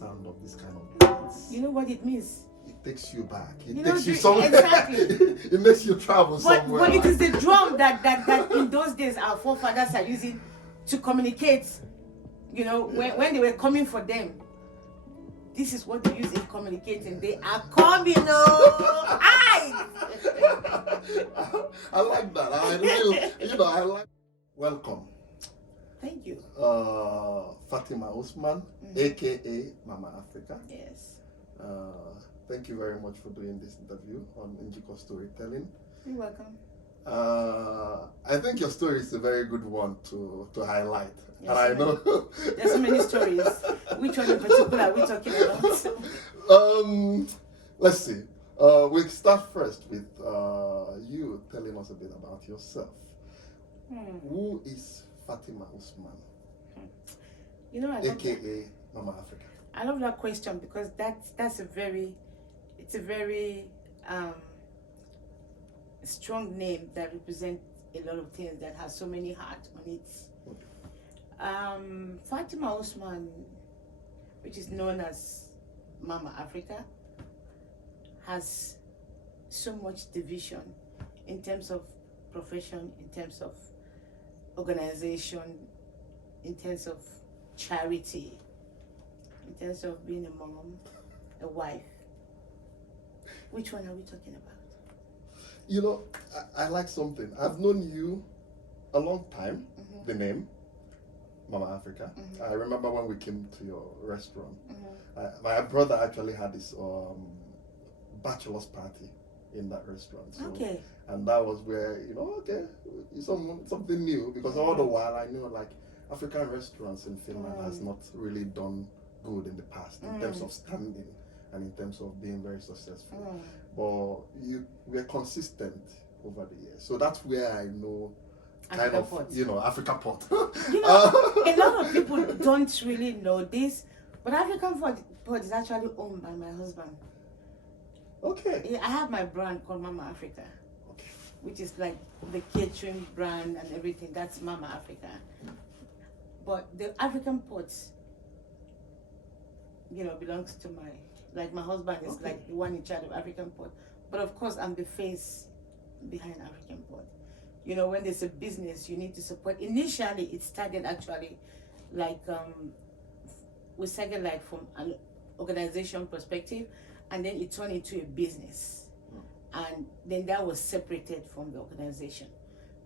sound of this kind of dance. You know what it means? It takes you back. It You takes know, you somewhere. exactly. It makes you travel somewhere. But it is the drum that in those days our forefathers are using to communicate. You know, when they were coming for them, this is what they use in communicating. They are coming, I like that. I really, I like. Welcome. Thank you. Fatima Usman, aka Mama Africa. Yes. Thank you very much for doing this interview on Njiko Storytelling. You're welcome. I think your story is a very good one to highlight. Yes, and I know there's so many stories. Which one in particular are we talking about? Let's see. We'll start first with you telling us a bit about yourself. Who is Fatima Usman? You know, aka Mama Africa. I love that question because it's a very strong name that represents a lot of things, that has so many heart on it. Fatima Usman, which is known as Mama Africa, has so much division in terms of profession, in terms of organization, in terms of charity, in terms of being a mom, a wife. Which one are we talking about? You know, I like something. I've known you a long time, the name, Mama Africa. I remember when we came to your restaurant. My brother actually had this bachelor's party in that restaurant. So, okay. And that was where, something new, because all the while I knew like African restaurants in Finland has not really done good in the past in terms of standing and in terms of being very successful. But you were consistent over the years. So that's where I know Africa pot. A lot of people don't really know this, but African pot is actually owned by my husband. Okay. I have my brand called Mama Africa, which is like the catering brand and everything. That's Mama Africa. But the African pot, belongs to my husband is like the one in charge of African pot. But of course, I'm the face behind African pot. When there's a business, you need to support. Initially, it started actually we started like from an organization perspective, and then it turned into a business. And then that was separated from the organization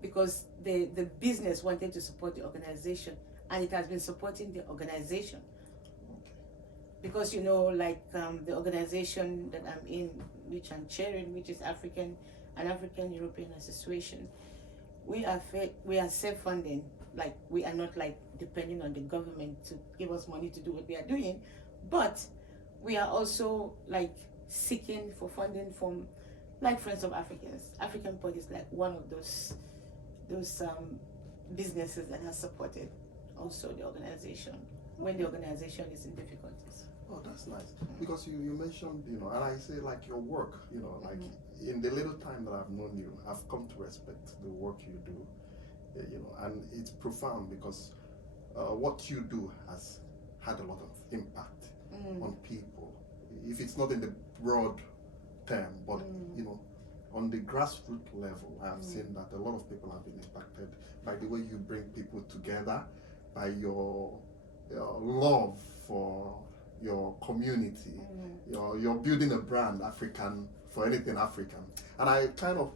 because the business wanted to support the organization, and it has been supporting the organization. Because the organization that I'm in, which I'm chairing, which is African European Association, we are self-funding. Like, we are not like depending on the government to give us money to do what we are doing, but we are also like seeking for funding from like Friends of Africans. African Pot is like one of those businesses that has supported also the organization when the organization is in difficulties. Oh, that's nice. Because you mentioned, and I say like your work, like in the little time that I've known you, I've come to respect the work you do, and it's profound because what you do has had a lot of impact on people. If it's not in the broad term, but on the grassroots level, I have seen that a lot of people have been impacted by the way you bring people together, by your love for your community. You're building a brand for anything African. And I kind of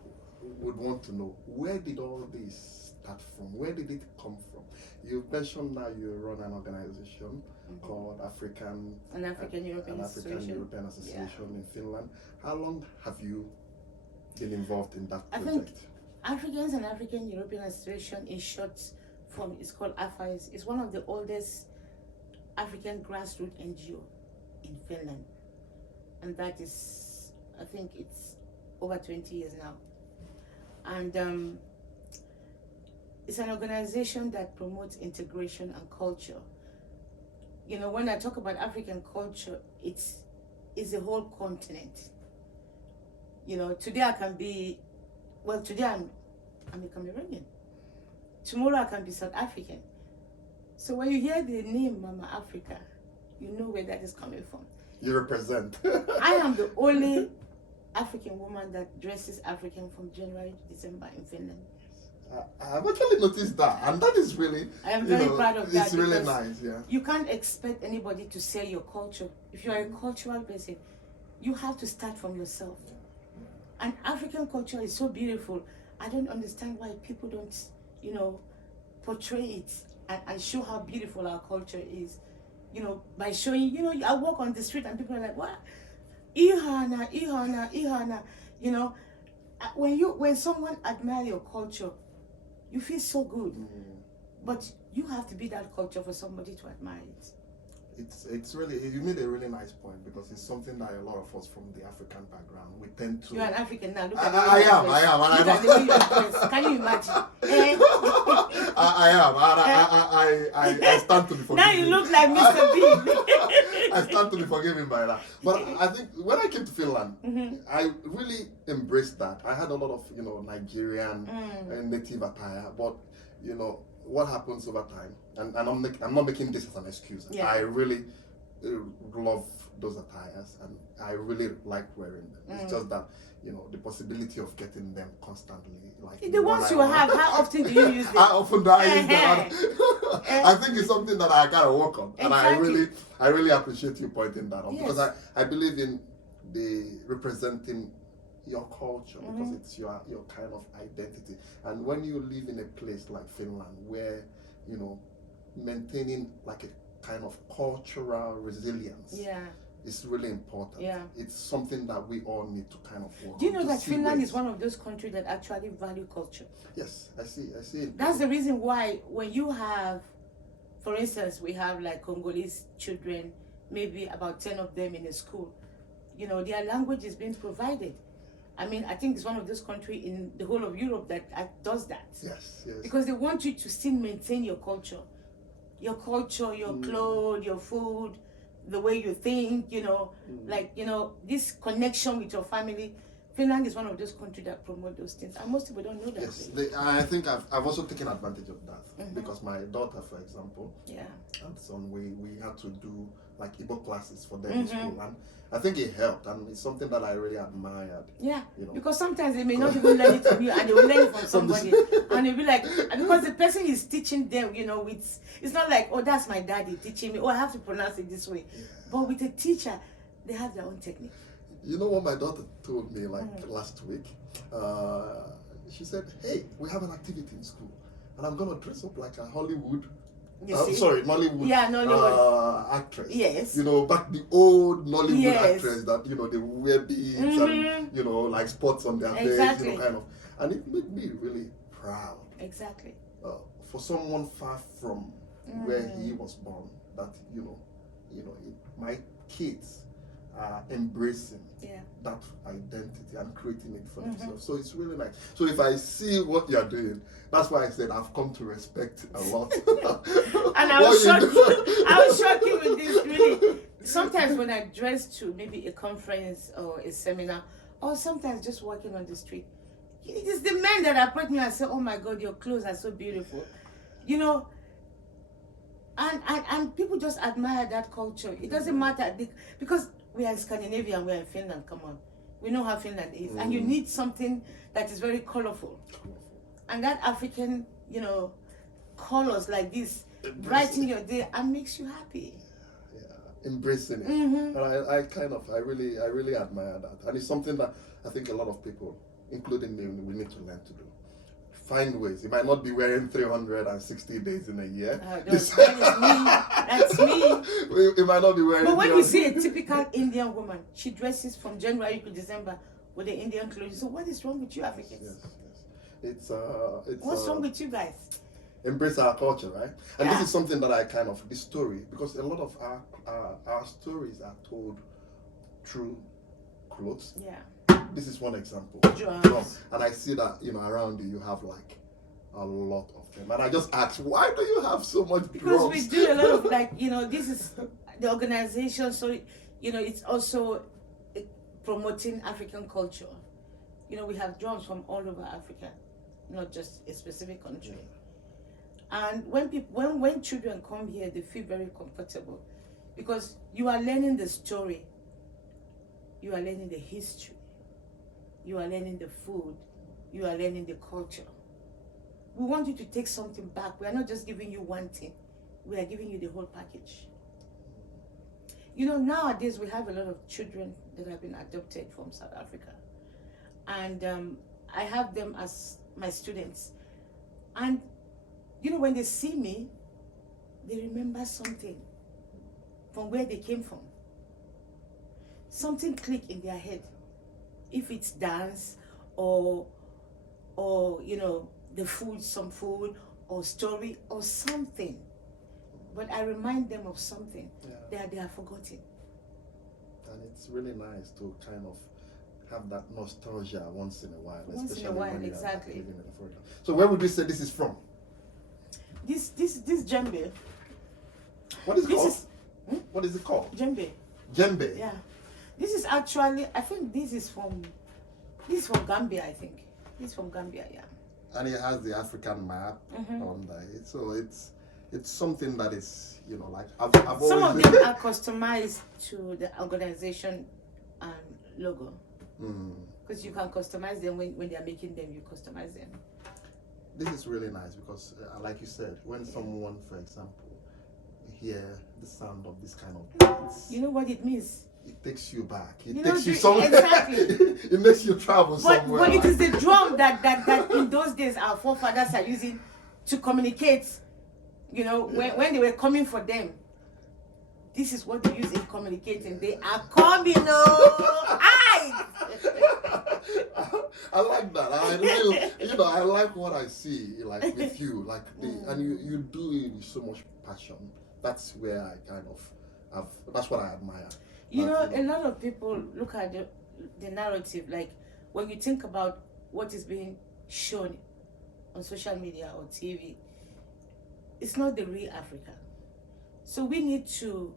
would want to know, where did all this start from? Where did it come from? You mentioned that you run an organization called African European Association in Finland. How long have you been involved in that project? I think Africans and African European Association, in short form, is called AFAIS. It's one of the oldest African grassroots NGO in Finland, and that is, I think it's over 20 years now. And it's an organization that promotes integration and culture. When I talk about African culture, it's a whole continent. Today I can be, today I'm a Cameroonian. Tomorrow I can be South African. So when you hear the name Mama Africa, you know where that is coming from. You represent. I am the only African woman that dresses African from January to December in Finland. I've actually noticed that, and that is really. I am very proud of that. It's really nice, yeah. You can't expect anybody to sell your culture. If you are a cultural person, you have to start from yourself. And African culture is so beautiful. I don't understand why people don't, portray it and show how beautiful our culture is. By showing, I walk on the street and people are like, what? Ihana, Ihana, Ihana. When someone admires your culture, you feel so good. But you have to be that culture for somebody to admire it. It's really, you made a really nice point, because it's something that a lot of us from the African background, we tend to. You're an African now. Look I at the way am. Look at the way you are dressed. Can you imagine? I am. I stand to be forgiven. Now you look like Mr. B. I stand to be forgiven by that. But I think when I came to Finland, I really embraced that. I had a lot of Nigerian native attire, but what happens over time, and I'm not making this as an excuse. Yeah. I really love those attires, and I really like wearing them. It's just that the possibility of getting them constantly, like the ones you have, how often do you use them? How often do I use them? I think it's something that I gotta work on, and I really appreciate you pointing that out, because I believe in the representing your culture, because it's your kind of identity. And when you live in a place like Finland, where maintaining like a kind of cultural resilience is really important. It's something that we all need to kind of work on. Do you know that Finland is one of those countries that actually value culture? Yes, I see it. That's the reason why when you have, for instance, we have like Congolese children, maybe about 10 of them in a school, their language is being provided. I mean, I think it's one of those countries in the whole of Europe that does that. Yes. Because they want you to still maintain your culture, your clothes, your food, the way you think, this connection with your family. Finland is one of those countries that promote those things, and most people don't know that. Yes, I think I've also taken advantage of that, because my daughter, for example, and son, we had to do like Igbo classes for them in school, and I think it helped, and it's something that I really admired. Yeah, because sometimes they may not even learn it from you, and they will learn it from somebody, and they'll be like, because the person is teaching them, it's not like, oh, that's my daddy teaching me, oh, I have to pronounce it this way. But with a teacher, they have their own technique. You know what my daughter told me last week? She said, hey, we have an activity in school, and I'm going to dress up like a Hollywood, Nollywood, Nollywood. Actress. Yes. Back the old Nollywood actress that, they wear beads and, like spots on their face, kind of. And it made me really proud. Exactly. For someone far from where he was born, that, my kids are embracing that identity and creating it for themselves. So it's really nice. So if I see what you're doing, that's why I said I've come to respect a lot. And I was shocked with this, really. Sometimes when I dress to maybe a conference or a seminar, or sometimes just walking on the street, it is the men that approach me and say, oh my God, your clothes are so beautiful. And people just admire that culture. It doesn't matter, because we are in Scandinavia and we are in Finland, come on. We know how Finland is. And you need something that is very colorful. And that African, colors like this, brighten your day and makes you happy. Yeah, embracing it. And I really admire that. And it's something that I think a lot of people, including me, we need to learn to do. Find ways. You might not be wearing 360 days in a year. That's me. You might not be wearing. But when you see a typical Indian woman, she dresses from January to December with the Indian clothes. So what is wrong with you Africans? Yes. It's what's wrong with you guys? Embrace our culture, right? And this is something that I this story, because a lot of our stories are told through clothes. Yeah. This is one example. Drums. And I see that, around you have like a lot of them. And I just ask, why do you have so much because drums? We do a lot of this is the organization, so it's also promoting African culture. We have drums from all over Africa, not just a specific country. And when children come here, they feel very comfortable, because you are learning the story, you are learning the history, you are learning the food, you are learning the culture. We want you to take something back. We are not just giving you one thing, we are giving you the whole package. You know, nowadays we have a lot of children that have been adopted from South Africa, and I have them as my students. And you know, when they see me, they remember something from where they came from. Something click in their head. If it's dance or you know, the food, some food or story or something. But I remind them of something that they have forgotten. And it's really nice to kind of have that nostalgia once in a while. Once in a while, when exactly. Living in Florida. So where would you say this is from? This djembe. What is it This called? is What is it called? djembe. Djembe. Yeah. This is actually, I think this is from Gambia, I think. This is from Gambia, yeah. And it has the African map on there. So it's something that is, you know, like I've Some always of them are customized to the organization logo. Because you can customize them when they are making them, you customize them. This is really nice because, like you said, when someone, for example, hear the sound of this kind of dance, you know what it means? It takes you back. It You takes know, you somewhere. exactly. It makes you travel somewhere. But it is the drum that in those days our forefathers are using to communicate. You know, when they were coming for them, this is what they use in communicating. They are coming, I like that. I really, you know, I like what I see, like with you, like and you do it with so much passion. That's where I kind of that's what I admire. You know, a lot of people look at the narrative, like when you think about what is being shown on social media or TV, it's not the real Africa. So we need to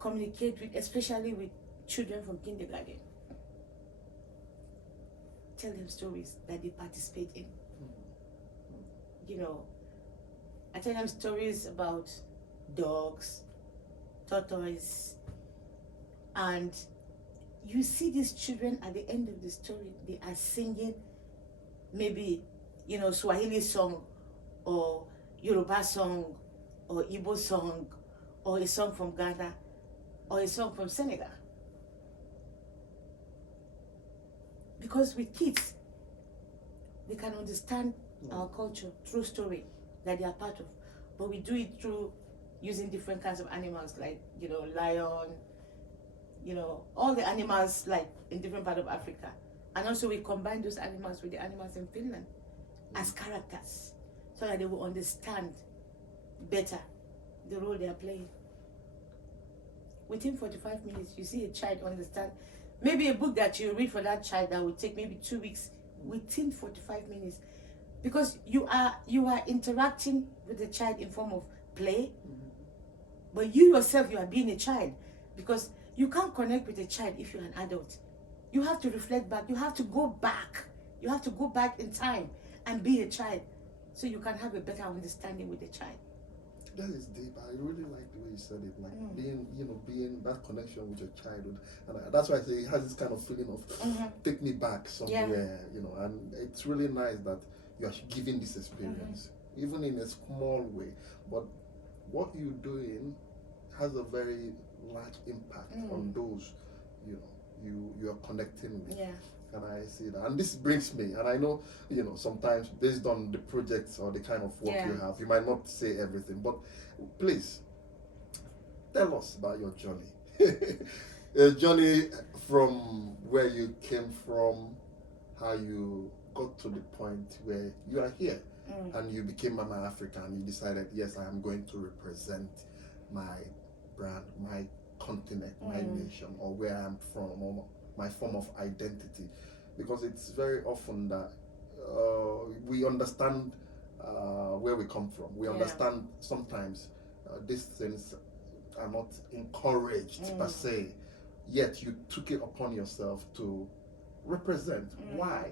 communicate with, especially with children from kindergarten. Tell them stories that they participate in. You know, I tell them stories about dogs, tortoise, and you see these children at the end of the story, they are singing maybe, you know, Swahili song or Yoruba song or Igbo song or a song from Ghana or a song from Senegal. Because with kids, they can understand our culture through story that they are part of. But we do it through using different kinds of animals, like, you know, lion, you know, all the animals like in different parts of Africa. And also we combine those animals with the animals in Finland as characters so that they will understand better the role they are playing. Within 45 minutes, you see a child understand. Maybe a book that you read for that child that will take maybe 2 weeks, within 45 minutes. Because you are interacting with the child in form of play, but you yourself, you are being a child. Because you can't connect with a child if you're an adult. You have to reflect back. You have to go back. You have to go back in time and be a child so you can have a better understanding with the child. That is deep. I really like the way you said it, like being that connection with your childhood, and that's why I say it has this kind of feeling of take me back somewhere, you know. And it's really nice that you are giving this experience, even in a small way. But what you're doing has a very large impact on those, you know, you are connecting with. Yeah. And I see that. And this brings me, and I know, you know, sometimes based on the projects or the kind of work you have, you might not say everything, but please tell us about your journey. A journey from where you came from, how you got to the point where you are here and you became an African. You decided, yes, I am going to represent my brand, my continent, my nation, or where I'm from, or my form of identity. Because it's very often that we understand where we come from. We understand sometimes these things are not encouraged per se, yet you took it upon yourself to represent. Why?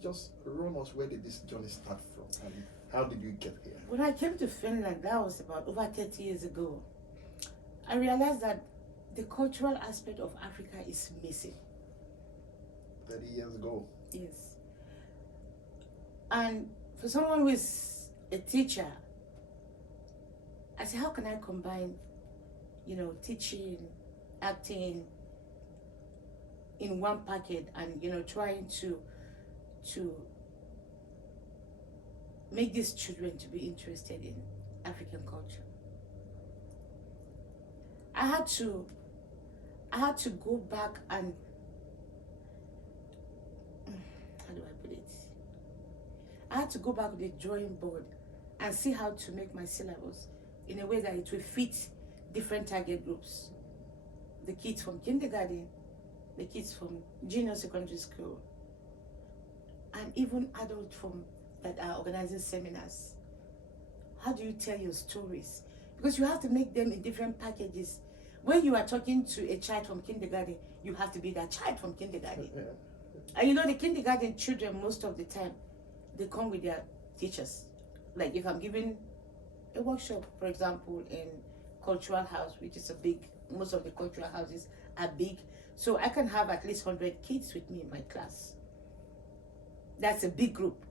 Just run us, where did this journey start from and how did you get here? When I came to Finland, that was about over 30 years ago. I realized that the cultural aspect of Africa is missing. 30 years ago. Yes. And for someone who is a teacher, I said, how can I combine, teaching, acting in one packet, and trying to make these children to be interested in African culture. I had to go back and, how do I put it? I had to go back to the drawing board and see how to make my syllabus in a way that it will fit different target groups. The kids from kindergarten, the kids from junior secondary school, and even adults that are organizing seminars. How do you tell your stories? Because you have to make them in different packages. When you are talking to a child from kindergarten, you have to be that child from kindergarten. And the kindergarten children, most of the time, they come with their teachers. Like if I'm giving a workshop, for example, in cultural house, which is most of the cultural houses are big. So I can have at least 100 kids with me in my class. That's a big group.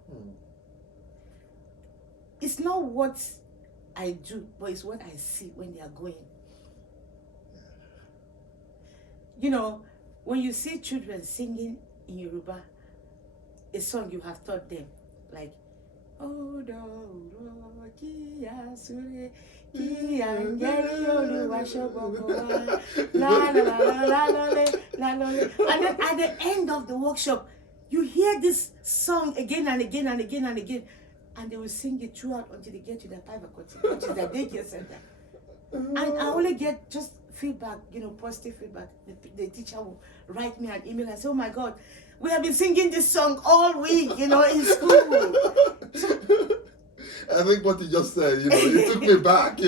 It's not what I do, but it's what I see when they are going. When you see children singing in Yoruba, a song you have taught them, like, oh, kia sure, kia ngeri Yoruba shobokowa, la la la la la la la. And then at the end of the workshop, you hear this song again and again and again and again, and they will sing it throughout until they get to the private cottage, which is the daycare center. And I only get just feedback, positive feedback. The teacher will write me an email and say, oh my God, we have been singing this song all week, in school. I think what you just said, it took me back, we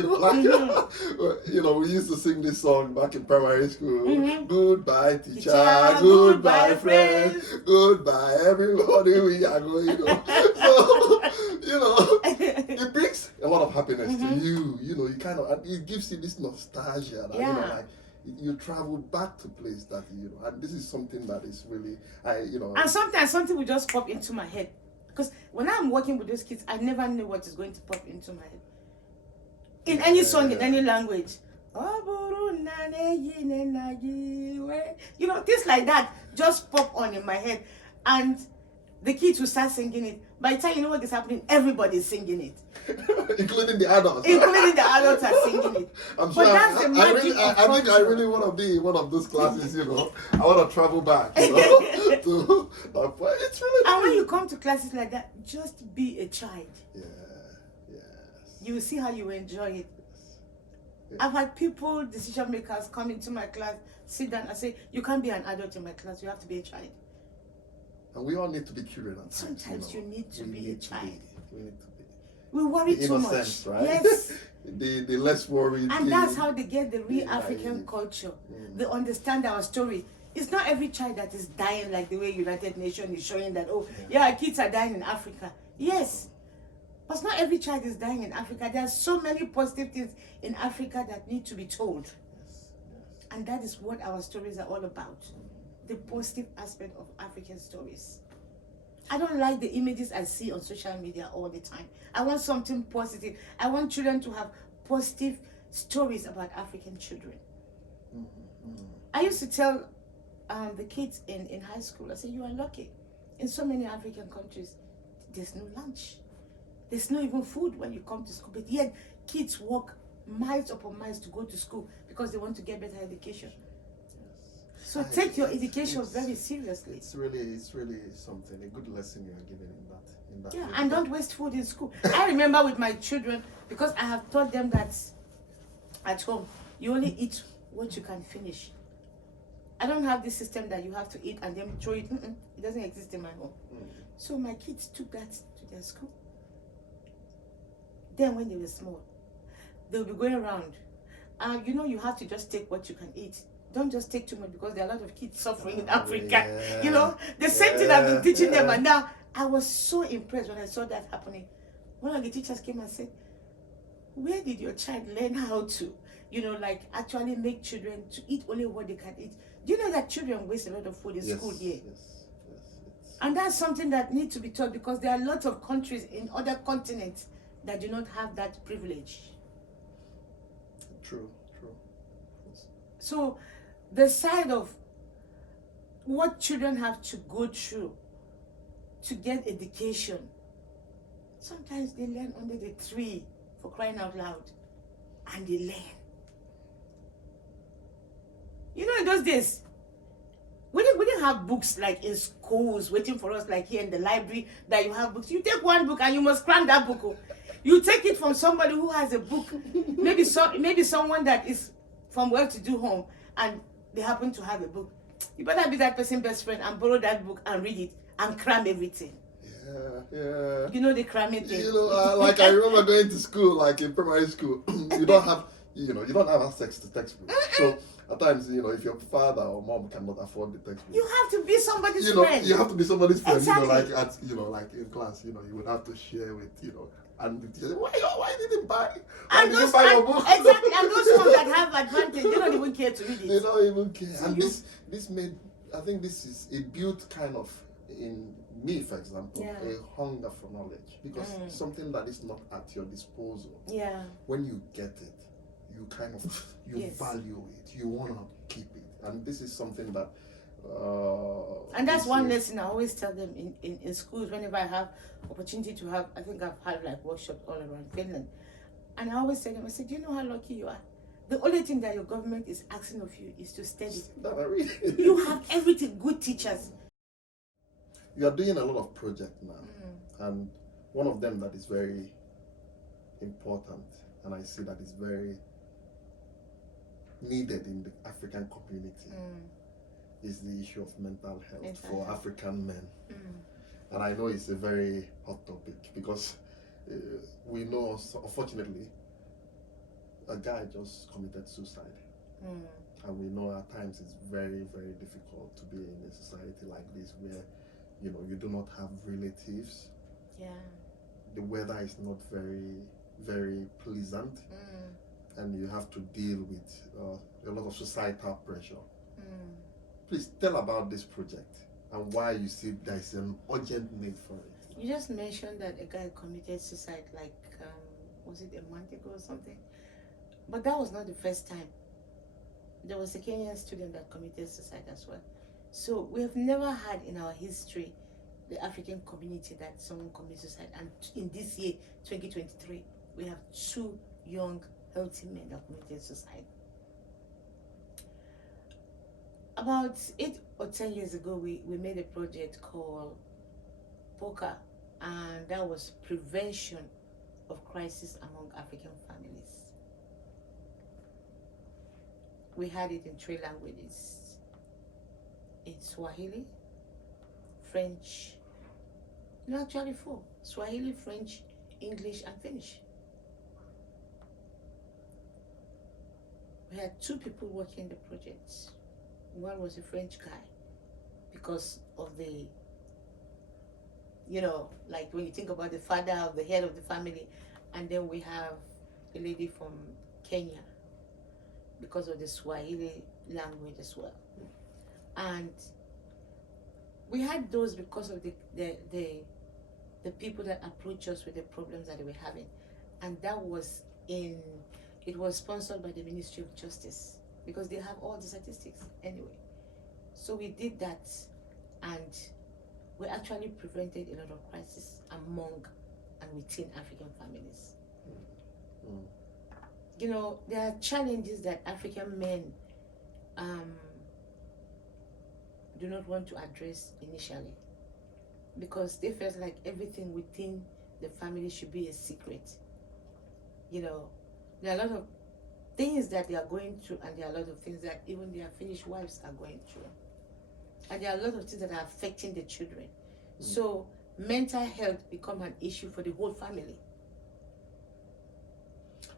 used to sing this song back in primary school. Goodbye, teacher, goodbye, friend, goodbye, everybody, we are going, So, it brings a lot of happiness to you, you kind of, it gives you this nostalgia that, you travel back to place that, and this is something that is really, And sometimes something will just pop into my head. Because when I'm working with those kids, I never know what is going to pop into my head. In any song, in any language. Things like that just pop on in my head. And the kids will start singing it. By the time you know what is happening, everybody's singing it. Including the adults. Including the adults are singing it. I'm sure I think I really want to be in one of those classes, I want to travel back, to that point. It's really nice. And when you come to classes like that, just be a child. Yeah, yes. You will see how you enjoy it. Yeah. I've had people, decision makers, come into my class, sit down and say, you can't be an adult in my class, you have to be a child. And we all need to be children at times. Sometimes you need to be a child. We need to be. We worry the too much. Innocence, right? Yes. the less worried. And that's how they get the real African culture. They understand our story. It's not every child that is dying like the way United Nations is showing that, kids are dying in Africa. Yes. But not every child is dying in Africa. There are so many positive things in Africa that need to be told. Yes. And that is what our stories are all about. The positive aspect of African stories. I don't like the images I see on social media all the time. I want something positive. I want children to have positive stories about African children. I used to tell the kids in high school, I said, you are lucky. In so many African countries, there's no lunch. There's no even food when you come to school. But yet, kids walk miles upon miles to go to school because they want to get better education. So take your education very seriously. It's really something, a good lesson you are giving in that. Yeah, and don't waste food in school. I remember with my children, because I have taught them that at home, you only eat what you can finish. I don't have this system that you have to eat and then throw it. It doesn't exist in my home. So my kids took that to their school. Then when they were small, they'll be going around. You have to just take what you can eat. Don't just take too much because there are a lot of kids suffering in Africa. Yeah. The same thing I've been teaching them. And now I was so impressed when I saw that happening. One of the teachers came and said, where did your child learn how to like actually make children to eat only what they can eat. Do you know that children waste a lot of food in school here? Yes. And that's something that needs to be taught, because there are lots of countries in other continents that do not have that privilege. True. Yes. So the side of what children have to go through to get education, sometimes they learn under the tree, for crying out loud, and they learn. In those days, we didn't have books like in schools waiting for us, like here in the library, that you have books. You take one book and you must cram that book. You take it from somebody who has a book, maybe someone that is from well-to-do home, and they happen to have a book. You better be that person's best friend and borrow that book and read it and cram everything. Yeah. The cramming thing. Like I remember going to school, like in primary school, you don't have access to textbooks. So at times, if your father or mom cannot afford the textbook, you have to be somebody's friend. You have to be somebody's friend. Exactly. Like in class, you would have to share with, and the teacher, why didn't buy? And didn't buy your book? Exactly, and those ones that have advantage, they don't even care to read it. They don't even care. And this made, I think this is, it built kind of in me, for example, a hunger for knowledge, because something that is not at your disposal. Yeah. When you get it, you kind of value it. You want to keep it, and this is something that. And that's one lesson I always tell them in schools whenever I have opportunity to have. I think I've had like workshops all around Finland, and I always tell them, I said, do you know how lucky you are? The only thing that your government is asking of you is to study. You have everything, good teachers. You are doing a lot of projects now, and one of them that is very important, and I see that is very needed in the African community, is the issue of mental health for African men. And I know it's a very hot topic, because we know, unfortunately, a guy just committed suicide. And we know at times it's very, very difficult to be in a society like this where, you do not have relatives. Yeah. The weather is not very, very pleasant. And you have to deal with a lot of societal pressure. Please tell about this project and why you see there's an urgent need for it. You just mentioned that a guy committed suicide, like, was it a month ago or something? But that was not the first time. There was a Kenyan student that committed suicide as well. So we have never had in our history the African community that someone commits suicide. And in this year, 2023, we have 2 young, healthy men that committed suicide. About 8 or 10 years ago, we made a project called POCA, and that was prevention of crisis among African families. We had it in 3 languages: in Swahili, French, no, actually 4: Swahili, French, English, and Finnish. We had 2 people working the project. One was a French guy, because of the, like when you think about the father of the head of the family, and then we have a lady from Kenya, because of the Swahili language as well. And we had those because of the people that approached us with the problems that they were having, and it was sponsored by the Ministry of Justice, because they have all the statistics anyway. So we did that, and we actually prevented a lot of crisis among and within African families. There are challenges that African men do not want to address initially, because they felt like everything within the family should be a secret. There are a lot of things that they are going through, and there are a lot of things that even their Finnish wives are going through. And there are a lot of things that are affecting the children. So mental health become an issue for the whole family.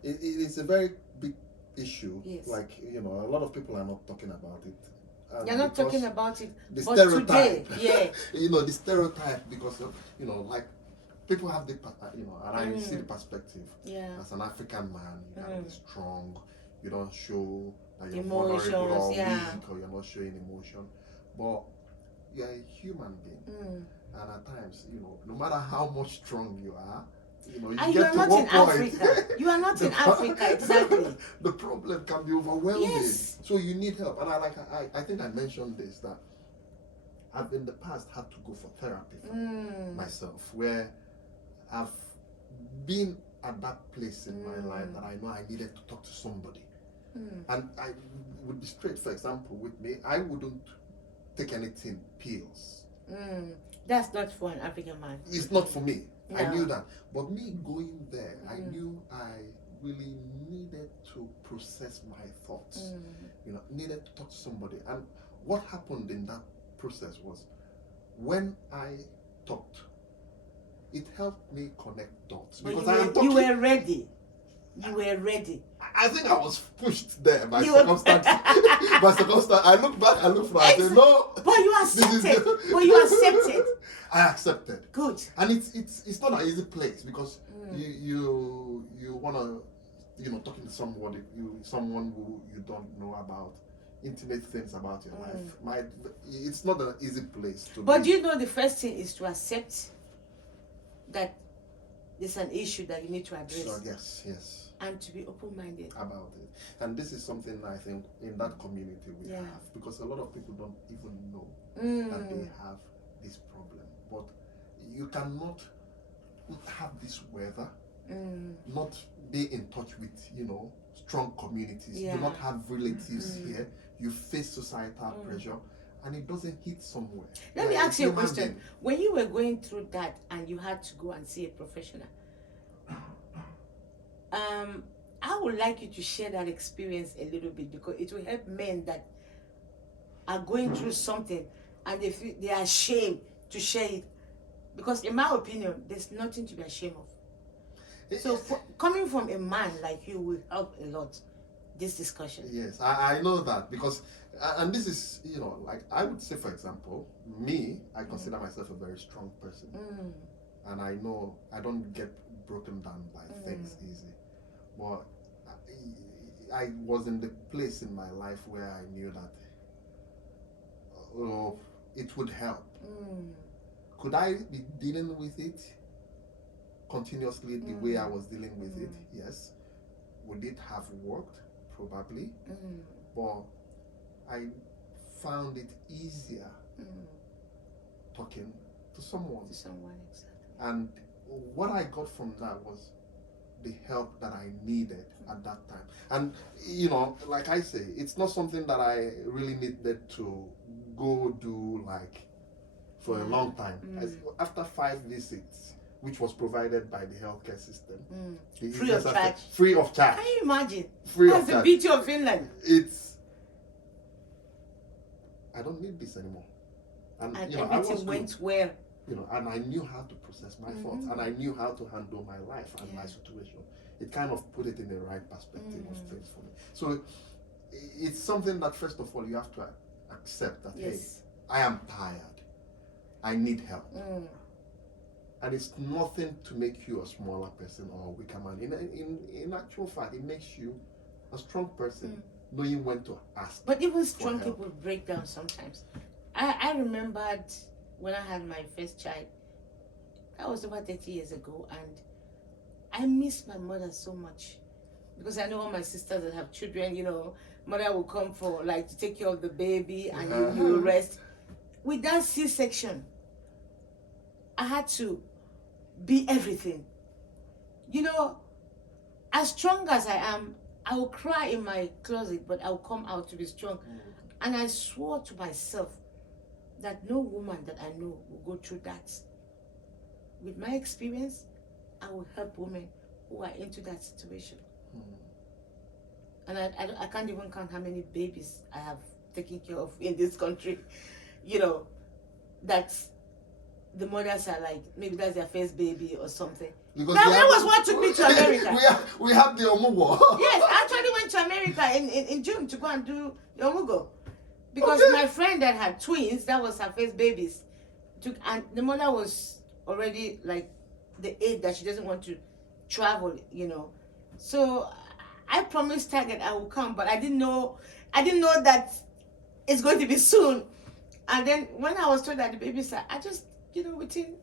It is a very big issue. Yes. Like, a lot of people are not talking about it. They're not talking about it. The but stereotype. Today, the stereotype, because of, like, people have the, and I see the perspective. Yeah. As an African man, you gotta be strong. you don't show that you're Emotions, vulnerable or yeah. weak, or you're not showing emotion. But you're a human being, and at times, no matter how much strong you are, you And you get are to not one in point. Africa. You are not in Africa, exactly. The problem can be overwhelming. Yes. So you need help. And I think I mentioned this, that I've in the past had to go for therapy myself, where I've been at that place in my life that I know I needed to talk to somebody. And I would be straight. For example, with me, I wouldn't take anything pills. That's not for an African man. It's not for me. No. I knew that. But me going there, I knew I really needed to process my thoughts. Needed to talk to somebody. And what happened in that process was, when I talked, it helped me connect dots. But Because you were ready. You were ready. I think I was pushed there by circumstance. By circumstance. I look back, I look front, I say, no. But you accepted. But you accepted. I accepted. Good. And it's not an easy place, because you want to, talking to somebody, someone who you don't know about intimate things about your life. It's not an easy place to But be. the first thing is to accept that there's an issue that you need to address. So, yes. And to be open-minded about it. And this is something I think in that community we have, because a lot of people don't even know that they have this problem. But you cannot have this weather, not be in touch with, strong communities. You do not have relatives here. You face societal pressure, and it doesn't hit somewhere. Let me ask you a question. When you were going through that and you had to go and see a professional, I would like you to share that experience a little bit, because it will help men that are going through something and they are ashamed to share it. Because in my opinion, there's nothing to be ashamed of. So coming from a man like you will help a lot, this discussion. Yes, I know that, because, and this is, like I would say, for example, me, I consider myself a very strong person. And I know I don't get broken down by things easy. But I was in the place in my life where I knew that it would help. Could I be dealing with it continuously the way I was dealing with it? Yes. Would it have worked? Probably. But I found it easier talking to someone. Exactly. And what I got from that was the help that I needed at that time. And like I say, it's not something that I really needed to go do like for a long time. After 5 visits, which was provided by the healthcare system, free of charge. Free of charge. Can you imagine? That's the beauty of Finland. I don't need this anymore. And everything went well. And I knew how to process my thoughts, and I knew how to handle my life and my situation. It kind of put it in the right perspective of things for me. So it's something that, first of all, you have to accept that, hey, I am tired. I need help. And it's nothing to make you a smaller person or a weaker man. In actual fact, it makes you a strong person, knowing when to ask. But even strong people break down sometimes. I remembered when I had my first child. That was over 30 years ago, and I miss my mother so much, because I know all my sisters that have children, mother will come for to take care of the baby, and you will rest. With that C-section, I had to be everything. As strong as I am, I will cry in my closet, but I will come out to be strong. And I swore to myself that no woman that I know will go through that. With my experience, I will help women who are into that situation. And I can't even count how many babies I have taken care of in this country. That the mothers are maybe that's their first baby or something. Because that was what took me to America. we have the Omugo. Yes, I actually went to America in June to go and do the Omugo. Because my friend that had twins, that was her first babies. And the mother was already the age that she doesn't want to travel, So I promised Target I will come, but I didn't know that it's going to be soon. And then when I was told that the baby's I just, within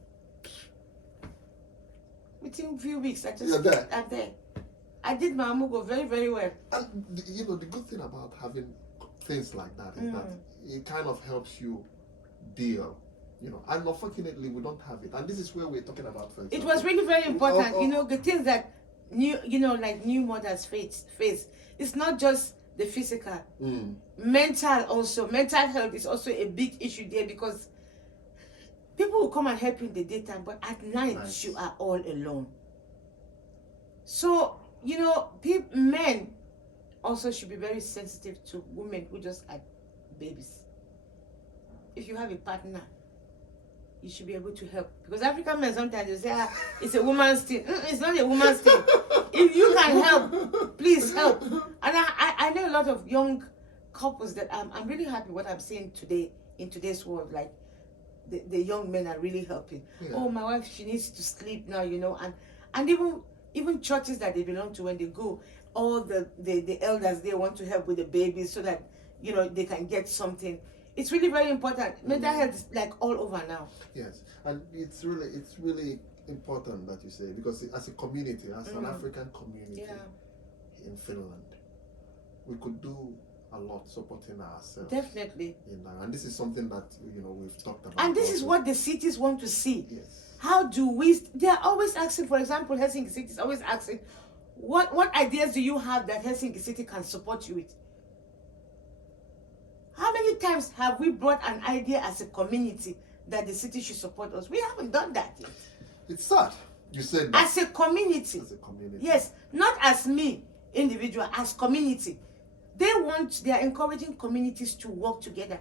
a few weeks, I'm there. I did my amugo very, very well. And the good thing about having things like that is that it kind of helps you deal. And unfortunately we don't have it. And this is where we're talking about first. It was really very important. The things that new mothers face. It's not just the physical. Mental also. Mental health is also a big issue there, because people will come and help you in the daytime, but at night you are all alone. So, men also should be very sensitive to women who just had babies. If you have a partner, you should be able to help. Because African men sometimes they say, it's a woman's thing. It's not a woman's thing. If you can help, please help. And I know a lot of young couples that I'm really happy what I'm seeing today in today's world. Like the young men are really helping. Yeah. Oh, my wife, she needs to sleep now, and even churches that they belong to, when they go, all the elders, they want to help with the babies so that they can get something. It's really very important. Mental health is like all over now. Yes, and it's really important that you say, because as a community, as an African community in Finland, we could do a lot supporting ourselves. Definitely. And this is something that we've talked about. And this is what the cities want to see. Yes. How do we? They are always asking. For example, Helsinki City is always asking, what ideas do you have that Helsinki City can support you with? How many times have we brought an idea as a community that the city should support us? We haven't done that yet. It's sad. You said that. As a community. As a community. Yes, not as me, individual, as community. They are encouraging communities to work together.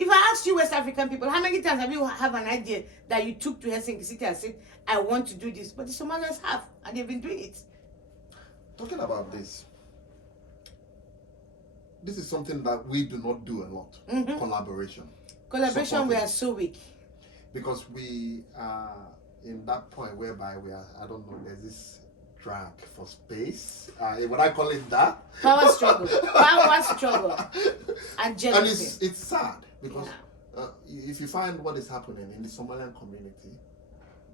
If I ask you West African people, how many times have you have an idea that you took to Helsinki City and said, I want to do this? But the Somalians have, and they've been doing it. Talking about this is something that we do not do a lot. Collaboration. Collaboration, we are so weak. Because we are in that point whereby we are, I don't know, there's this drag for space. What I call it that. Power struggle. And jealousy. And it's sad, because if you find what is happening in the Somalian community,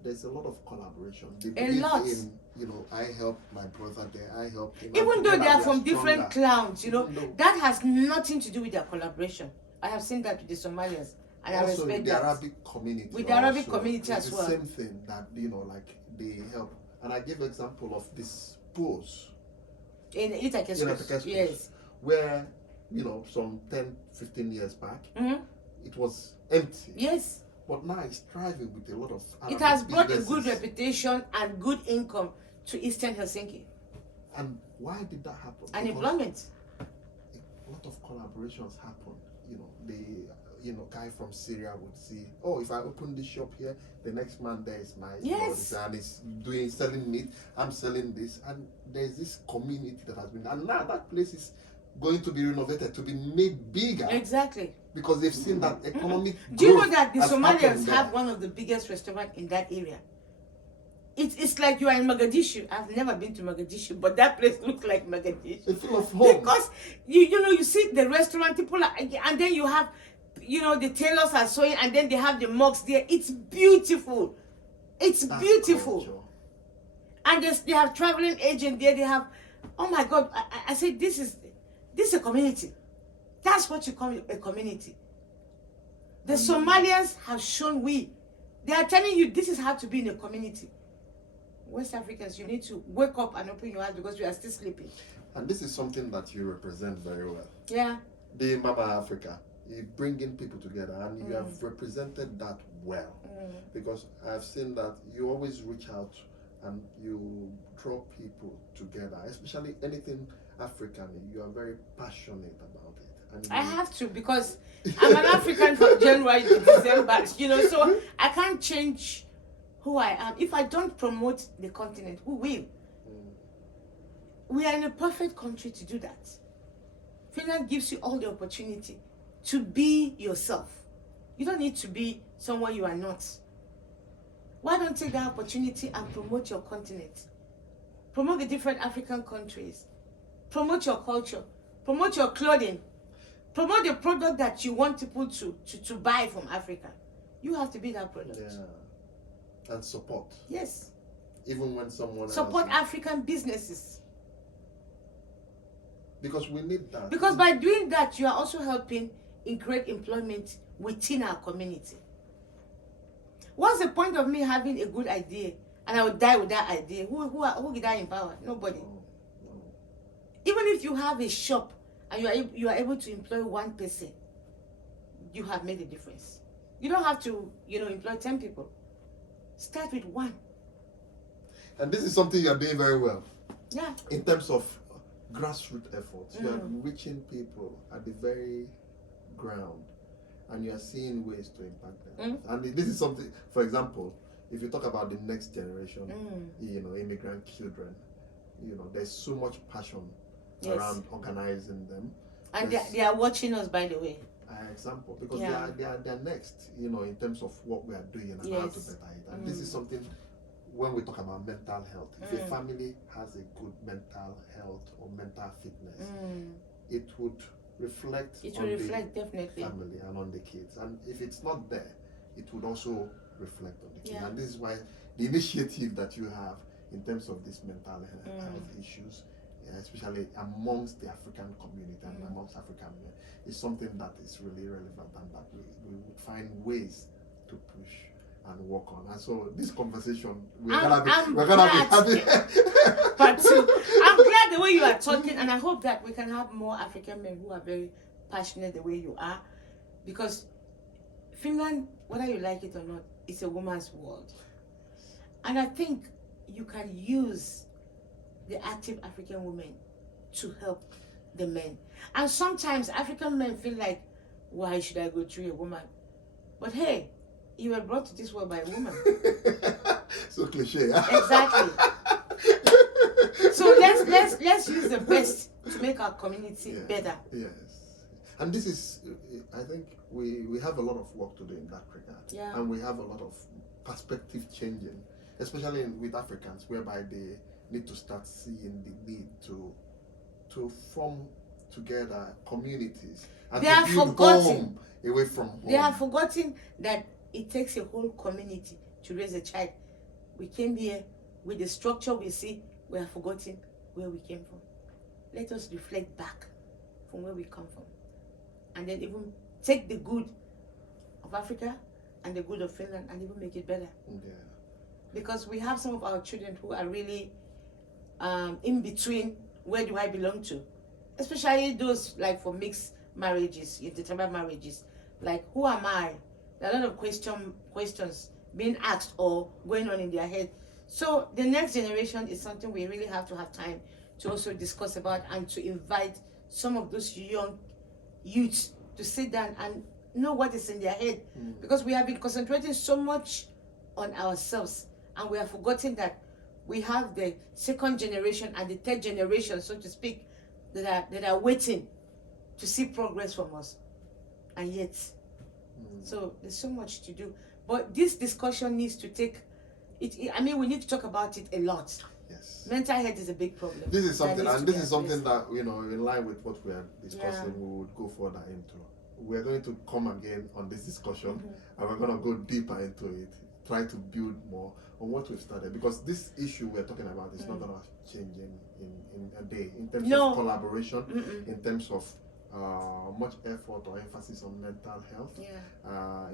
there's a lot of collaboration. They believe in, I help my brother there, I help him. Even though they are from different clans, that has nothing to do with their collaboration. I have seen that with the Somalians, and I respect that. Arabic community. With the Arabic community as well. It's the same thing that, they help. And I give example of this pools. In Itakes, yes. Where, some 10, 15 years back, it was empty. Yes. But now it's thriving with a lot of Arabic It has brought businesses. a good reputation and good income to Eastern Helsinki. And why did that happen? And because employment. A lot of collaborations happen. The guy from Syria would see, oh, if I open this shop here, the next man there is my and he's selling meat, I'm selling this, and there's this community that has been, and now that place is going to be renovated to be made bigger. Exactly. Because they've seen that economic Do you know that the Somalians have one of the biggest restaurants in that area? It's like you are in Mogadishu. I've never been to Mogadishu, but that place looks like Mogadishu. It's full of home. Because you see the restaurant, people and then you have, the tailors are sewing, and then they have the mugs there. It's beautiful. That's beautiful. Culture. And they have traveling agent there. They have, oh my God! I said this is a community. That's what you call a community. The Somalians have shown they are telling you this is how to be in a community. West Africans, you need to wake up and open your eyes, because we are still sleeping. And this is something that you represent very well. Yeah. The Mama Africa, you bringing people together, and you have represented that well. Because I've seen that you always reach out and you draw people together, especially anything African. You are very passionate about it. And I have to, because I'm an African from January to December, so I can't change who I am. If I don't promote the continent, who will? We are in a perfect country to do that. Finland gives you all the opportunity to be yourself. You don't need to be someone you are not. Why don't take that opportunity and promote your continent? Promote the different African countries. promote your culture, promote your clothing, promote the product that you want people to buy from Africa. You have to be that product. Yeah. And support. Yes. Even when someone support else African businesses. Because we need that. Because by doing that, you are also helping create employment within our community. What's the point of me having a good idea and I will die with that idea? Who did I empower? Nobody. No. Even if you have a shop and you are able to employ one person, you have made a difference. You don't have to, employ 10 people. Start with one. And this is something you are doing very well. Yeah. In terms of grassroots efforts, you are reaching people at the very ground, and you are seeing ways to impact them. And this is something, for example, if you talk about the next generation, immigrant children, there's so much passion around organizing them. And they are watching us, by the way. Example, because they are next, in terms of what we are doing and how to better it. And this is something, when we talk about mental health, if a family has a good mental health or mental fitness, it would reflect definitely family and on the kids. And if it's not there, it would also reflect on the kids. And this is why the initiative that you have in terms of this mental health issues, especially amongst the African community and amongst African men, is something that is really relevant and that we would find ways to push and work on. And so this conversation, we're gonna be having. Part two. I'm glad the way you are talking, and I hope that we can have more African men who are very passionate the way you are, because Finland, whether you like it or not, is a woman's world. And I think you can use the active African women to help the men. And sometimes African men feel like, why should I go through a woman? But hey, you were brought to this world by a woman. So cliche. Exactly. So let's use the best to make our community better. Yes. And this is, I think we have a lot of work to do in that regard. Yeah. And we have a lot of perspective changing, especially with Africans, whereby they need to start seeing the need to form together communities and they to have build forgotten home away from home. They have forgotten that it takes a whole community to raise a child. We came here with the structure we see. We have forgotten where we came from. Let us reflect back from where we come from, and then even take the good of Africa and the good of Finland and even make it better. Yeah. Because we have some of our children who are really in between, where do I belong to? Especially those like for mixed marriages, intertribal marriages. Like, who am I? There are a lot of questions being asked or going on in their head. So the next generation is something we really have to have time to also discuss about, and to invite some of those young youths to sit down and know what is in their head. Because we have been concentrating so much on ourselves, and we have forgotten that we have the second generation and the third generation, so to speak, that are waiting to see progress from us. And yet, so there's so much to do. But this discussion needs to take it. I mean, we need to talk about it a lot. Yes. Mental health is a big problem. This is something, and this is something that, in line with what we are discussing, we would go further into. We're going to come again on this discussion, and we're going to go deeper into it, try to build more on what we've started, because this issue we're talking about is not going to change in a day, in terms of collaboration, in terms of much effort or emphasis on mental health,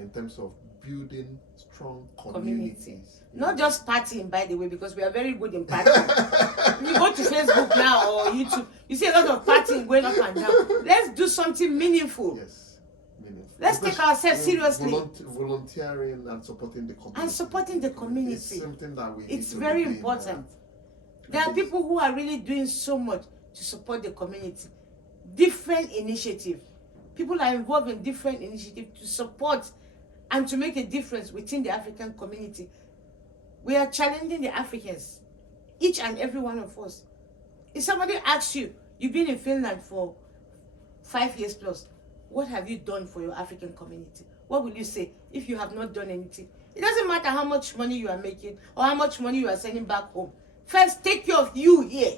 in terms of building strong communities. Not just partying, by the way, because we are very good in partying. When you go to Facebook now or YouTube, you see a lot of partying going up and down. Let's do something meaningful. Yes, meaningful. Let's take ourselves seriously. Volunteering and supporting the community. And supporting the community. It's something that we It's need to very be doing important. There are people who are really doing so much to support the community. Different initiatives. People are involved in different initiatives to support and to make a difference within the African community. We are challenging the Africans, each and every one of us. If somebody asks you, you've been in Finland for 5 years plus, what have you done for your African community? What will you say if you have not done anything? It doesn't matter how much money you are making or how much money you are sending back home. First, take care of you here,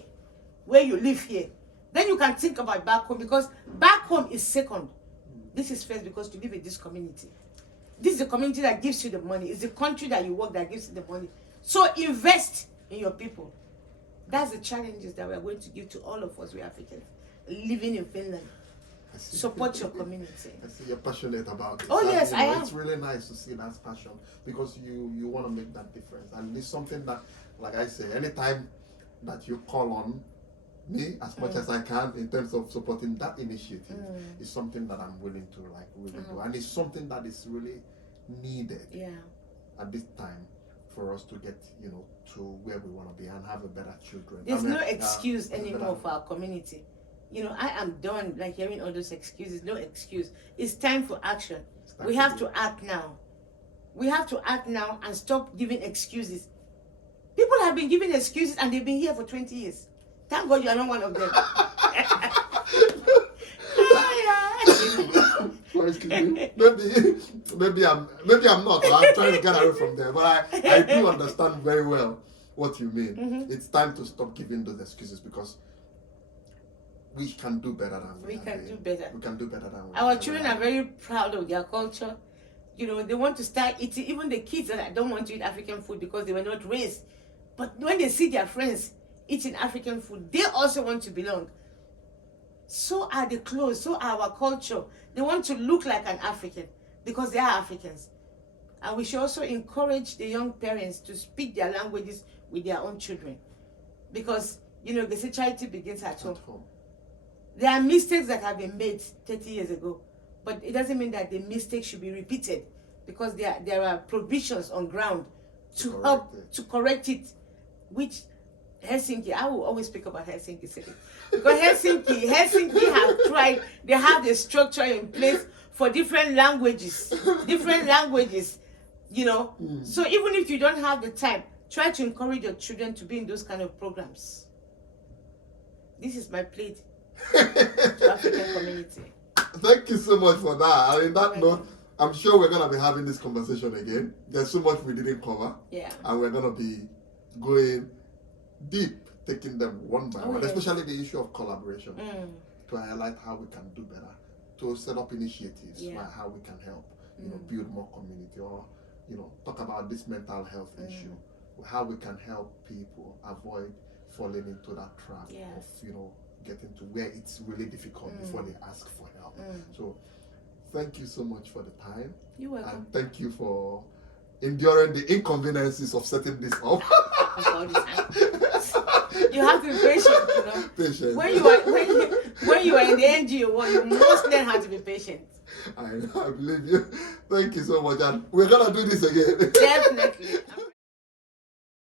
where you live here. Then you can think about back home, because back home is second. This is first, because you live in this community. This is the community that gives you the money. It's the country that you work that gives you the money. So invest in your people. That's the challenges that we're going to give to all of us, we Africans, living in Finland. Support your community. I see you're passionate about it. Oh, yes, I am. It's really nice to see that passion, because you want to make that difference. And it's something that, like I say, anytime that you call on me as much as I can in terms of supporting that initiative, is something that I'm willing to really do. And it's something that is really needed at this time for us to get, to where we want to be and have a better children. There's no excuse anymore for our community. I am done hearing all those excuses. No excuse. It's time for action. We have to act now. We have to act now and stop giving excuses. People have been giving excuses and they've been here for 20 years. Thank God you are not one of them. Maybe I'm not. I'm trying to get away from there, but I do understand very well what you mean. It's time to stop giving those excuses, because we can do better than we can do better. We can do better than we Our children are very proud of their culture. They want to start eating. Even the kids that don't want to eat African food because they were not raised. But when they see their friends eating African food, they also want to belong. So are the clothes, so are our culture. They want to look like an African because they are Africans. And we should also encourage the young parents to speak their languages with their own children. Because, they say charity begins at home. There are mistakes that have been made 30 years ago, but it doesn't mean that the mistake should be repeated, because there are provisions on ground to help to correct it, which Helsinki, I will always speak about Helsinki City, because Helsinki have tried, they have the structure in place for different languages, So even if you don't have the time, try to encourage your children to be in those kind of programs. This is my plea to African community. Thank you so much for that. And in that note, I'm sure we're going to be having this conversation again. There's so much we didn't cover. Yeah. And we're going to be going deep, taking them one by one, especially the issue of collaboration, to highlight how we can do better, to set up initiatives, how we can help, build more community, or, talk about this mental health issue, how we can help people avoid falling into that trap of, getting to where it's really difficult before they ask for help. So thank you so much for the time. You're welcome. And thank you for enduring the inconveniences of setting this up. You have to be patient, Patient. When you are in the NGO, you must learn how to be patient. I know, I believe you. Thank you so much, and we're gonna do this again. Definitely.